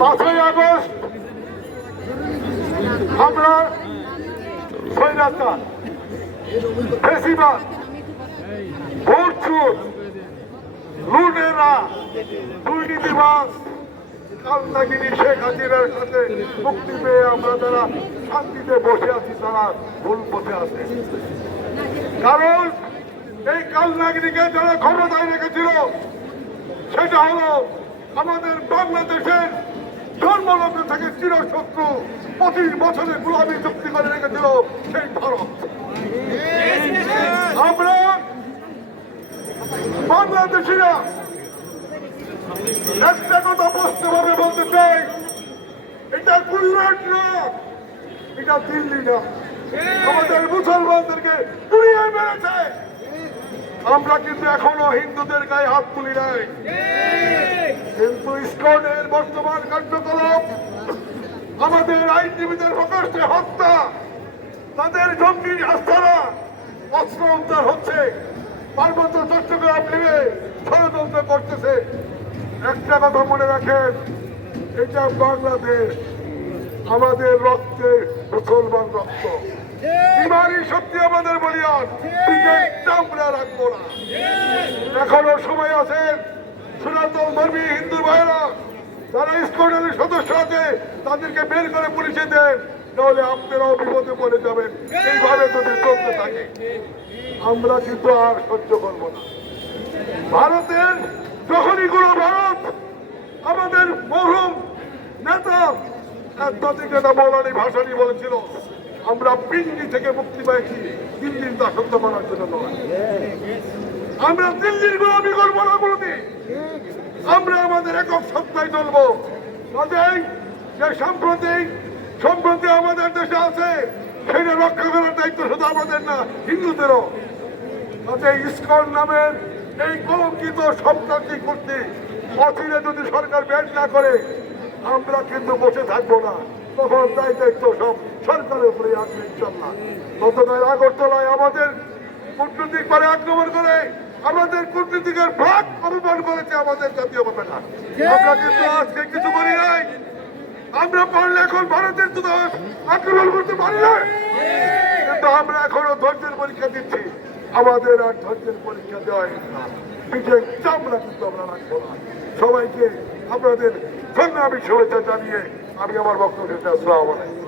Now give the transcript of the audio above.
5ই August আমরা স্বৈরাচার, ফ্যাসিবাদ, ভোটচোর, লুটেরা, দুর্নীতিবাজ কালনাগিনী শেখ হাসিনার সাথে মুক্তি পেয়ে আমরা যারা শান্তিতে বসে আছি তারা ভুল বসে আছে। কারণ এই কালনাগিনীকে যারা ক্ষমতায় রেখেছিল সেটা হলো আমাদের বাংলাদেশের জন্মলগ্ন থেকে চিরশত্রু 25 বছরে গোলামি চুক্তি করে রেখেছিল সেই ভারত। আমরা বাংলাদেশিরা একটা কথা স্পষ্টভাবে বলতে চাই, এটা গুজরাট না, এটা দিল্লি না। আমাদের মুসলমানদেরকে পুড়িয়ে মেরেছে, আমরা কিন্তু এখনো হিন্দুদের গায়ে হাত তুলি নাই। কিন্তু ইসকনের বর্তমান কার্যকলাপ, আমাদের আইনজীবীদের প্রকাশ্যে হত্যা, তাদের জঙ্গি আস্থারা অস্ত্র উদ্ধার হচ্ছে, পার্বত্য চট্টগ্রাম নিয়ে ষড়যন্ত্র করতেছে। একটা কথা মনে রাখেন, এটা বাংলাদেশ, আমাদের রক্তে মুসলমান রক্ত, বিমারি শক্তি আমাদের বলিয়ান, আমরা রাখবো না। এখনো সময় আছে, সনাতন ধর্মী হিন্দু ভাইয়েরা যারা ইসকনের সদস্য আছে তাদেরকে বের করে পুলিশে দেন, নাহলে আপনারাও বিপদে পড়ে যাবেন। এইভাবে যদি চলতে থাকে আমরা কিন্তু আর সহ্য করব না। ভারতের যখনই কোনো ভারত আমাদের মরহুম নেতা আধ্যাত্মিক নেতা মৌলানা ভাসানী বলেছিল আমরা পিন্ডি থেকে মুক্তি পাইছি, দিল্লির দাসত্ব করার জন্য নয়। আমরা দিল্লির গোলামি করবো না কোনদিন, আমরা আমাদের একক সত্তায় চলবো। কাজেই যে সম্প্রতি আমাদের দেশে আছে সেটা রক্ষা করার দায়িত্ব শুধু আমাদের না, হিন্দুদেরও। কাজেই ইসকন নামের এই কলঙ্কিত সন্ত্রাসী করতে অচিরে যদি সরকার ব্যান না করে আমরা কিন্তু বসে থাকবো না, তখন দায়িত্ব সব সরকারের উপরে আসবে ইনশাল্লাহ। গতকাল আগরতলায় আমাদের কূটনৈতিক পারে আক্রমণ করে আমাদের কূটনীতিকের ভাগ অপমান করেছে আমাদের জাতীয় পতাকা। আমরা কিন্তু আজকে কিছু করি নাই, আমরা পারলে এখন ভারতের দূতাবাস আক্রমণ করতে পারি না, কিন্তু আমরা এখনো ধৈর্যের পরীক্ষা দিচ্ছি। আমাদের আর ধৈর্যের পরীক্ষা দেওয়া না, পিঠে চামড়া কিন্তু আমরা রাখবো না। সবাইকে আপনাদের সংগ্রামী শুভেচ্ছা জানিয়ে আমি আমার বক্তব্য দিতে আসসালামু আলাইকুম।